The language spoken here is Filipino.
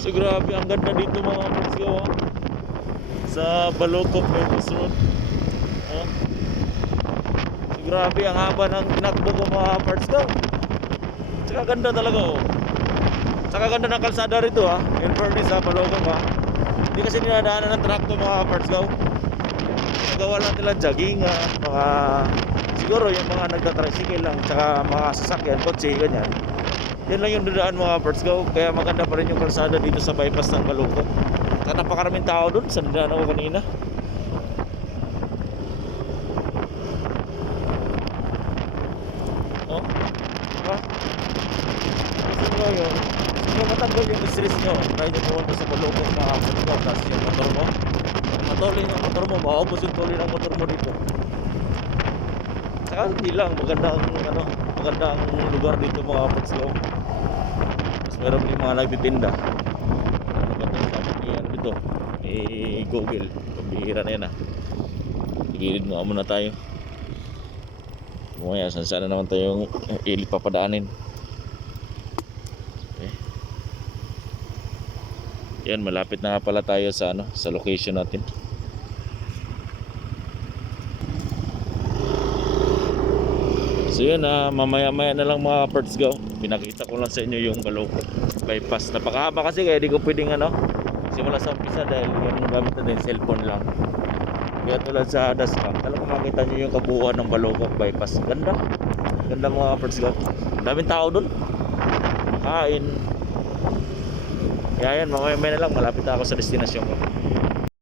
So grabe, ang ganda dito mga parts ko, oh. Sa Balocop Bypass Road. Oh. So grabe, ang haba ng tinakbo ko mga parts ko. Tsaka ganda talaga, oh. Tsaka ganda ng kalsada rito, ha. In fairness sa Balocop, ha. Hindi kasi dinadaanan ng truck to mga parts ko. Nagawa lang nila jogging, mga siguro yung mga nagtatricycle lang, tsaka mga sasakyan, kotse, ganyan. Yan lang yung dadaan mga parts ko. Kaya maganda pa rin yung kalsada dito sa bypass ng Balocop. At napakaraming tao dun sa dadaan ako kanina. Oh, diba? Kasi nga yun, kung matanggal yung stress nyo, try nyo pumunta sa Balocop mga parts ko. Tapos yung motor mo, matulin yung motor mo, maubos yung tuloy ng motor mo dito. Saka hindi lang, magandang lugar dito mga parts ko. Mas meron din mga nagtitinda. Magandang sabi niyan dito, Google, pambihira na yan, Gilid nga muna tayo. Mamaya sana naman tayong papadaanin. Okay. Yan, malapit na nga pala tayo sa sa location natin. So yun, mamaya-maya na lang mga parts go. Pinakita ko lang sa inyo yung Balocop bypass. Napakahaba kasi kaya di ko pwedeng simula sa umpisa dahil yung gamit natin cellphone lang. Kaya tulad sa dashcam, talagang makita nyo yung kabuuan ng Balocop bypass. Ganda. Ganda mga parts go. Daming tao dun. Kain. Kaya yan, mamaya-maya na lang. Malapit na ako sa destinasyon ko.